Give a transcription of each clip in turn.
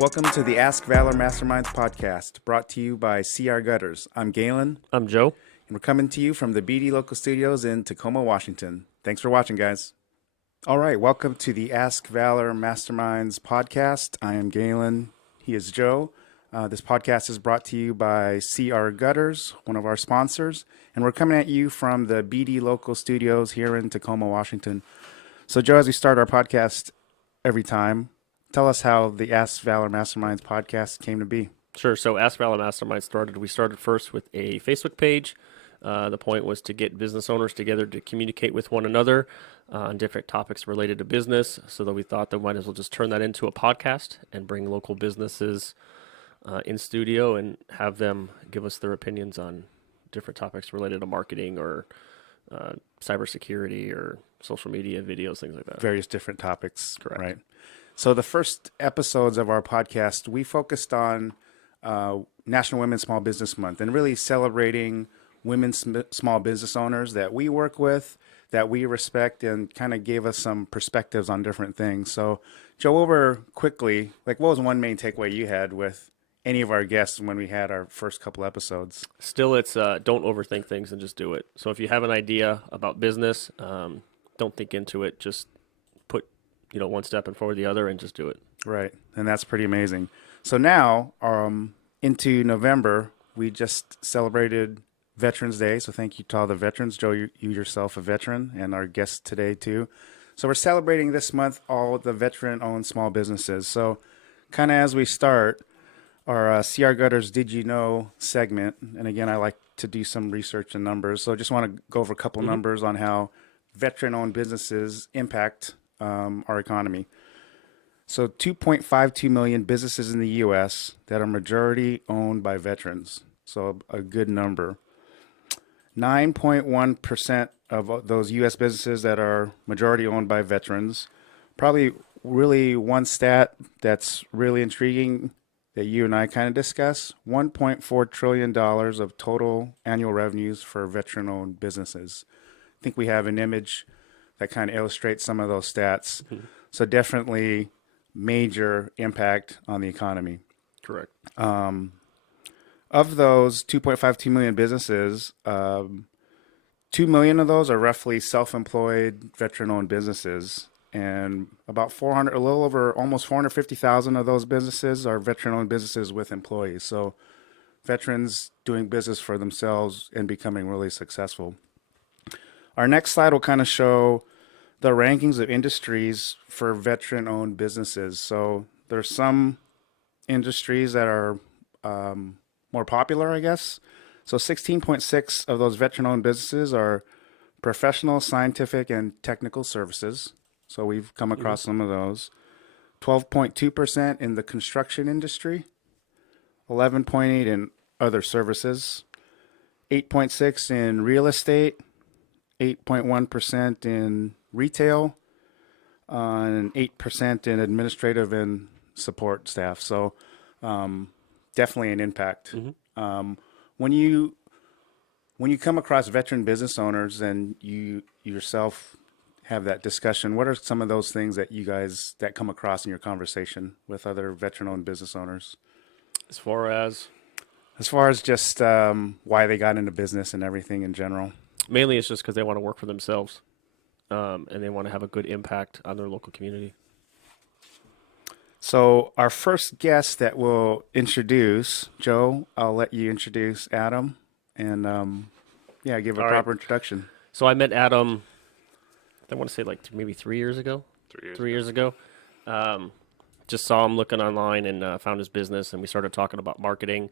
Welcome to the Ask Valor Masterminds podcast, brought to you by CR Gutters. I'm Galen, I'm Joe. and we're coming to you from the BD Local Studios in Tacoma, Washington. Thanks for watching, guys. All right, welcome to the Ask Valor Masterminds podcast. I am Galen. He is Joe. This podcast is brought to you by CR Gutters, one of our sponsors, and we're coming at you from the BD Local Studios here in Tacoma, Washington. So, Joe, as we start our podcast every time, tell us how the Ask Valor Masterminds podcast came to be. Sure. So Ask Valor Mastermind we started first with a Facebook page. The point was to get business owners together to communicate with one another on different topics related to business. So that we thought that we might as well just turn that into a podcast and bring local businesses in studio and have them give us their opinions on different topics related to marketing or cybersecurity or social media videos, things like that. Various different topics. Correct. Right. So the first episodes of our podcast, we focused on National Women's Small Business Month and really celebrating women's small business owners that we work with, that we respect, and kind of gave us some perspectives on different things. So, Joe, over quickly, what was one main takeaway you had with any of our guests when we had our first couple episodes? Still, it's don't overthink things and just do it. So if you have an idea about business, don't think into it. Just put one step in front of the other and just do it. Right, and that's pretty amazing. So now, into November, we just celebrated Veterans Day. So thank you to all the veterans. Joe, you yourself a veteran, and our guest today too. So we're celebrating this month all the veteran-owned small businesses. So kind of as we start our CR Gutters Did You Know segment, and again, I like to do some research and numbers. So I just want to go over a couple numbers on how veteran-owned businesses impact our economy. So 2.52 million businesses in the U.S. that are majority owned by veterans. So a good number. 9.1% of those U.S. businesses that are majority owned by veterans. Probably really one stat that's really intriguing that you and I kind of discuss, $1.4 trillion of total annual revenues for veteran-owned businesses. I think we have an image that kind of illustrates some of those stats. So definitely major impact on the economy. Correct. Of those 2.52 million businesses, 2 million of those are roughly self-employed veteran-owned businesses, and about a little over almost 450,000 of those businesses are veteran-owned businesses with employees. So veterans doing business for themselves and becoming really successful. Our next slide will kind of show the rankings of industries for veteran-owned businesses. So there's some industries that are more popular, I guess. So 16.6 of those veteran-owned businesses are professional, scientific, and technical services. So we've come across some of those. 12.2% in the construction industry, 11.8 in other services, 8.6 in real estate, 8.1% in retail, and 8% in administrative and support staff. So definitely an impact. When you come across veteran business owners and you yourself have that discussion, what are some of those things that you guys that come across in your conversation with other veteran-owned business owners? As far as just why they got into business and everything in general. Mainly it's just because they want to work for themselves and they want to have a good impact on their local community. So our first guest that we'll introduce, Joe, I'll let you introduce Adam and give a proper introduction. So I met Adam, I want to say maybe 3 years ago. 3 years ago. Just saw him looking online and found his business, and we started talking about marketing.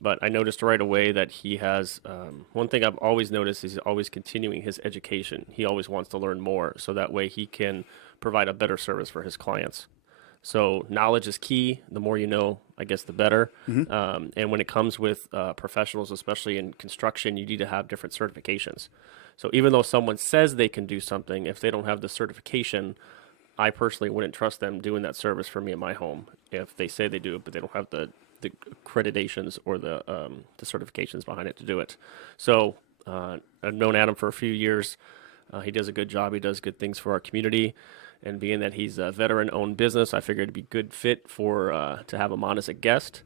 But I noticed right away that he has, one thing I've always noticed is he's always continuing his education. He always wants to learn more, so that way he can provide a better service for his clients. So knowledge is key. The more you know, I guess, the better. And when it comes with professionals, especially in construction, you need to have different certifications. So even though someone says they can do something, if they don't have the certification, I personally wouldn't trust them doing that service for me in my home if they say they do it, but they don't have the accreditations or the certifications behind it to do it. So I've known Adam for a few years. He does a good job. He does good things for our community. And being that he's a veteran-owned business, I figured it'd be good fit for to have him on as a guest.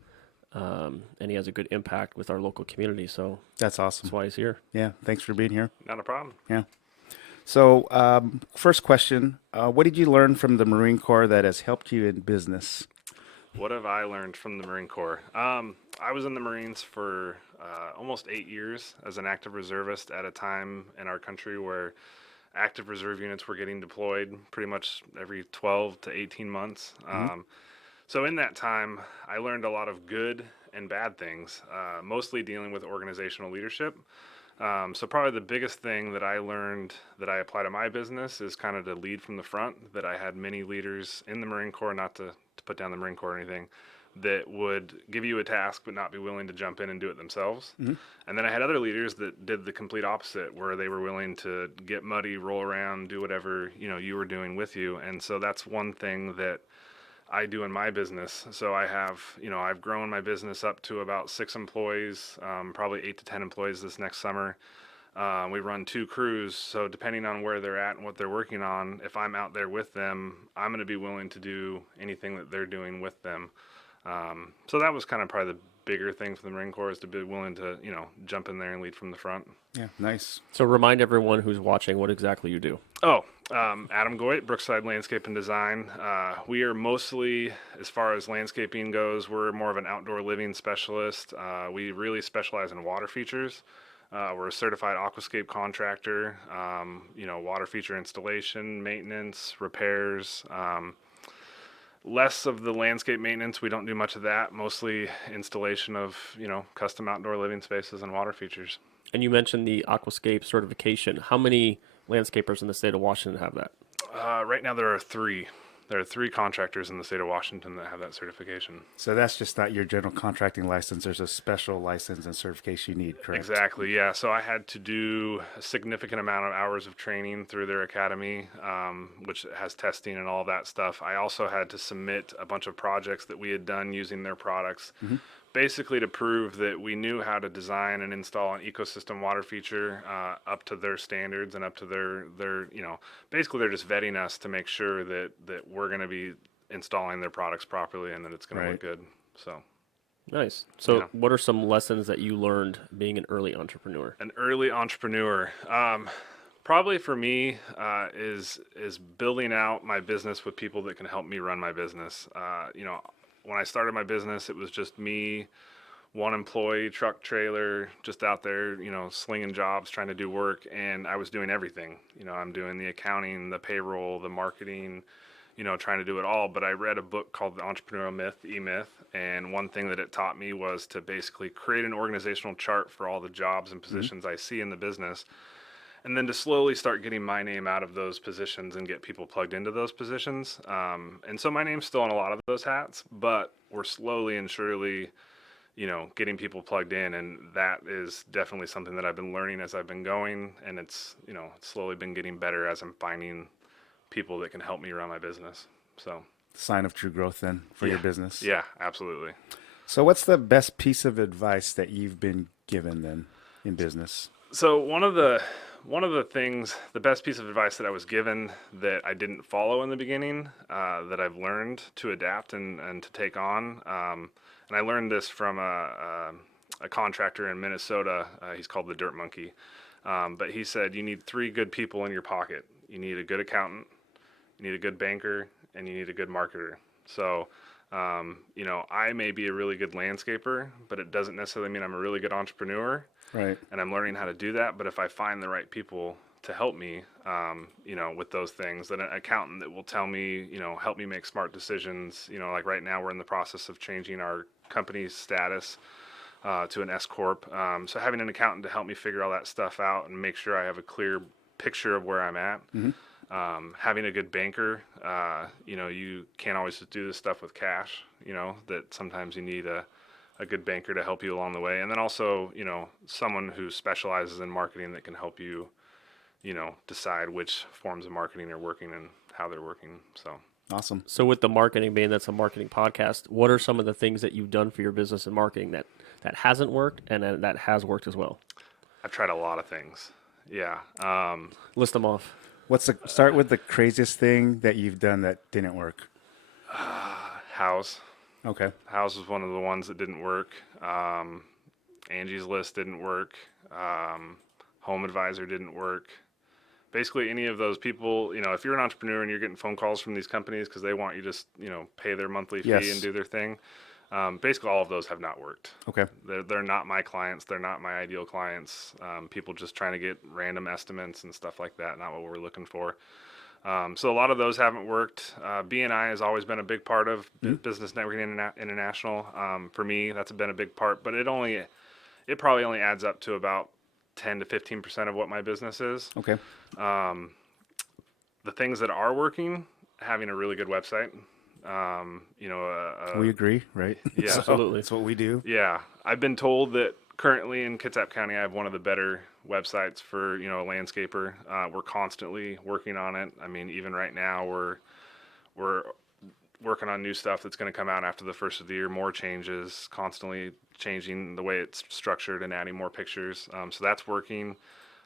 And he has a good impact with our local community, so That's awesome. that's why he's here. Yeah, thanks for being here. Not a problem. Yeah. So, first question, what did you learn from the Marine Corps that has helped you in business? What have I learned from the Marine Corps? I was in the Marines for almost 8 years as an active reservist at a time in our country where active reserve units were getting deployed pretty much every 12 to 18 months. So in that time, I learned a lot of good and bad things, mostly dealing with organizational leadership. So probably the biggest thing that I learned that I apply to my business is kind of to lead from the front, that I had many leaders in the Marine Corps, not to put down the Marine Corps or anything, that would give you a task but not be willing to jump in and do it themselves. And then I had other leaders that did the complete opposite, where they were willing to get muddy, roll around, do whatever, you were doing with you. And so that's one thing that I do in my business. So I have, I've grown my business up to about 6 employees, probably 8 to 10 employees this next summer. We run 2 crews, so depending on where they're at and what they're working on, if I'm out there with them, I'm going to be willing to do anything that they're doing with them. So that was kind of probably the bigger thing for the Marine Corps, is to be willing to, jump in there and lead from the front. Yeah, nice. So remind everyone who's watching what exactly you do. Adam Goit, Brookside Landscape Design. We are mostly, as far as landscaping goes, we're more of an outdoor living specialist. We really specialize in water features. We're a certified Aquascape contractor, water feature installation, maintenance, repairs. Less of the landscape maintenance. We don't do much of that. Mostly installation of, custom outdoor living spaces and water features. And you mentioned the Aquascape certification. How many landscapers in the state of Washington have that? Right now there are 3. There are 3 contractors in the state of Washington that have that certification. So that's just not your general contracting license. There's a special license and certification you need, correct? Exactly, yeah. So I had to do a significant amount of hours of training through their academy, which has testing and all that stuff. I also had to submit a bunch of projects that we had done using their products, basically to prove that we knew how to design and install an ecosystem water feature up to their standards and up to their basically they're just vetting us to make sure that we're going to be installing their products properly and that it's going to look good. So nice. So what are some lessons that you learned being an early entrepreneur? An early entrepreneur, probably for me, is building out my business with people that can help me run my business. When I started my business, it was just me, 1 employee, truck, trailer, just out there, slinging jobs, trying to do work, and I was doing everything. I'm doing the accounting, the payroll, the marketing, trying to do it all. But I read a book called The Entrepreneurial Myth, E-Myth, and one thing that it taught me was to basically create an organizational chart for all the jobs and positions I see in the business, and then to slowly start getting my name out of those positions and get people plugged into those positions. And so my name's still on a lot of those hats, but we're slowly and surely, getting people plugged in. And that is definitely something that I've been learning as I've been going. And it's, it's slowly been getting better as I'm finding people that can help me run my business. So Sign of true growth then for your business. Yeah, absolutely. So what's the best piece of advice that you've been given then in business? So one of the things, the best piece of advice that I was given that I didn't follow in the beginning, that I've learned to adapt and to take on, and I learned this from a contractor in Minnesota. He's called the Dirt Monkey, but he said you need 3 good people in your pocket. You need a good accountant, you need a good banker, and you need a good marketer. So, I may be a really good landscaper, but it doesn't necessarily mean I'm a really good entrepreneur. Right. And I'm learning how to do that. But if I find the right people to help me, with those things, then an accountant that will tell me, help me make smart decisions. Like right now we're in the process of changing our company's status to an S Corp. So having an accountant to help me figure all that stuff out and make sure I have a clear picture of where I'm at. Having a good banker, you can't always just do this stuff with cash, that sometimes you need a good banker to help you along the way. And then also, someone who specializes in marketing that can help you, decide which forms of marketing are working and how they're working. So awesome. So with the marketing being that's a marketing podcast, what are some of the things that you've done for your business and marketing that hasn't worked and that has worked as well? I've tried a lot of things. Yeah. List them off. Start with the craziest thing that you've done that didn't work? House. Okay. House was one of the ones that didn't work. Angie's List didn't work. Home Advisor didn't work. Basically, any of those people, if you're an entrepreneur and you're getting phone calls from these companies because they want you to, pay their monthly fee Yes. and do their thing, basically all of those have not worked. Okay. They're not my clients. They're not my ideal clients. People just trying to get random estimates and stuff like that. Not what we're looking for. So a lot of those haven't worked. BNI has always been a big part of Business Networking International. For me, that's been a big part, but it probably only adds up to about 10 to 15% of what my business is. Okay. The things that are working, having a really good website. We agree, right? Yeah. So Absolutely. that's what we do. Yeah, I've been told that currently in Kitsap County, I have one of the better websites for a landscaper. We're constantly working on it. I mean, even right now, we're working on new stuff that's going to come out after the first of the year. More changes, constantly changing the way it's structured and adding more pictures. So that's working.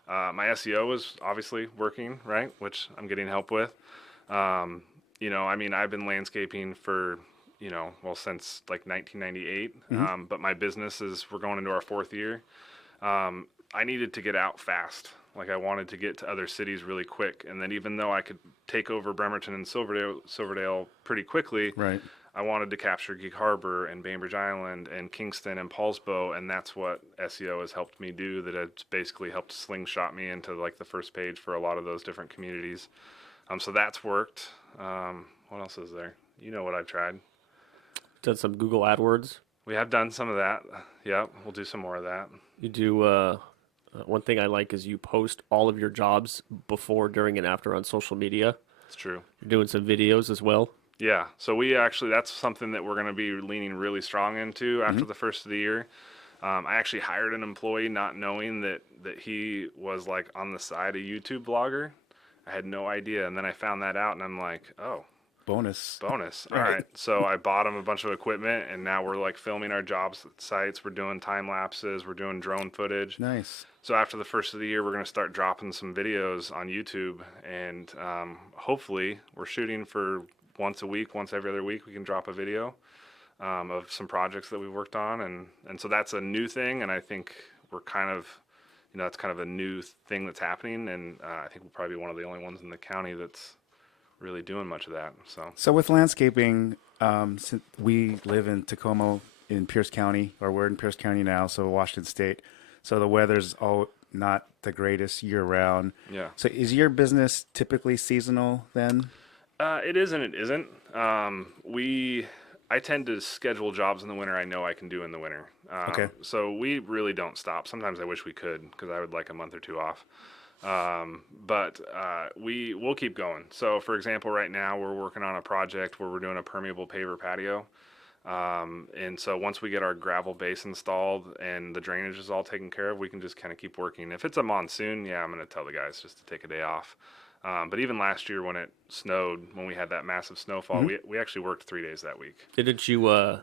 My SEO is obviously working, right? Which I'm getting help with. I've been landscaping for, since like 1998. But my business we're going into our 4th year. I needed to get out fast. Like I wanted to get to other cities really quick. And then even though I could take over Bremerton and Silverdale pretty quickly, Right. I wanted to capture Gig Harbor and Bainbridge Island and Kingston and Paulsbo, and that's what SEO has helped me do. That it's basically helped slingshot me into like the first page for a lot of those different communities. So that's worked. What else is there? You know what I've tried. Done some Google AdWords. We have done some of that. Yep, we'll do some more of that. You do. One thing I like is you post all of your jobs before, during, and after on social media. It's true. You're doing some videos as well. Yeah, so that's something that we're going to be leaning really strong into after the first of the year. I actually hired an employee not knowing that he was like on the side a YouTube vlogger. I had no idea, and then I found that out, and I'm like, oh, Bonus. All right. So I bought him a bunch of equipment, and now we're like filming our job sites. We're doing time lapses. We're doing drone footage. Nice. So after the first of the year, we're going to start dropping some videos on YouTube, and hopefully we're shooting for once every other week, we can drop a video of some projects that we've worked on. And so that's a new thing. And I think we're kind of, that's kind of a new thing that's happening. And I think we'll probably be one of the only ones in the county that's really doing much of that. So with landscaping, since we live in Tacoma in Pierce County, or we're in Pierce County now, so Washington State. So the weather's not the greatest year round. Yeah. So is your business typically seasonal then? It is and it isn't. I tend to schedule jobs in the winter I know I can do in the winter. Okay. So we really don't stop. Sometimes I wish we could because I would like a month or two off. But we'll keep going. So for example, right now we're working on a project where we're doing a permeable paver patio. And so once we get our gravel base installed and the drainage is all taken care of, we can just kind of keep working. If it's a monsoon, I'm going to tell the guys just to take a day off. But even last year when it snowed, when we had that massive snowfall, we actually worked 3 days that week. Didn't you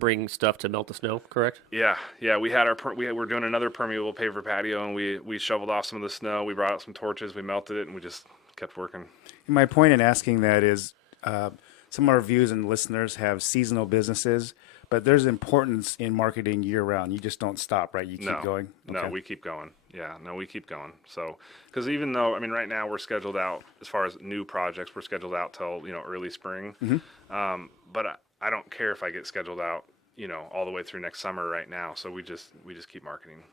bring stuff to melt the snow, correct? Yeah. We had we're doing another permeable paver patio, and we shoveled off some of the snow. We brought out some torches, we melted it, and we just kept working. My point in asking that is some of our viewers and listeners have seasonal businesses, but there's importance in marketing year round. You just don't stop, right? You keep going. No, Okay. we keep going. Yeah, no, we keep going. So, because even though, right now we're scheduled out, as far as new projects, we're scheduled out till, early spring. But I don't care if I get scheduled out, all the way through next summer right now. So we just keep marketing.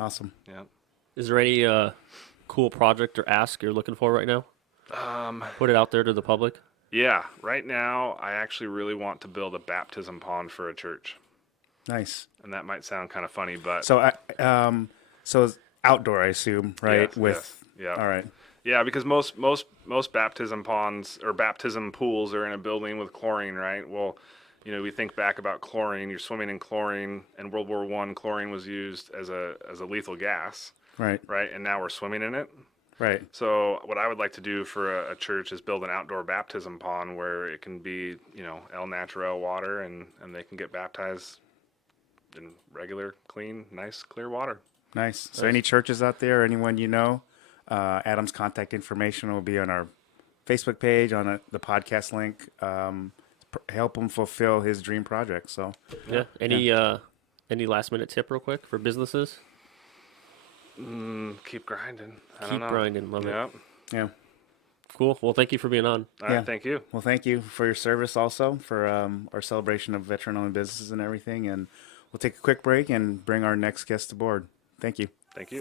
Awesome. Yeah. Is there any cool project or ask you're looking for right now? Put it out there to the public. Yeah, right now I actually really want to build a baptism pond for a church. Nice. And that might sound kind of funny, but So so it's outdoor, I assume, right? Yes, yeah. All right. Yeah, because most baptism ponds or baptism pools are in a building with chlorine, right? Well, we think back about chlorine. You're swimming in chlorine. In World War I, chlorine was used as a lethal gas, Right. right? And now we're swimming in it. Right. So what I would like to do for a church is build an outdoor baptism pond where it can be, el natural water, and they can get baptized in regular, clean, nice, clear water. Nice. So any churches out there, anyone you know, Adam's contact information will be on our Facebook page, on the podcast link. Help him fulfill his dream project. So, Yeah. Any last minute tip, real quick, for businesses? Keep grinding. I don't Keep know. grinding. Love it. Yeah. yeah. Cool. Well, thank you for being on. All right. Thank you. Well, thank you for your service also, for our celebration of veteran-owned businesses and everything. And we'll take a quick break and bring our next guest aboard. Thank you. Thank you.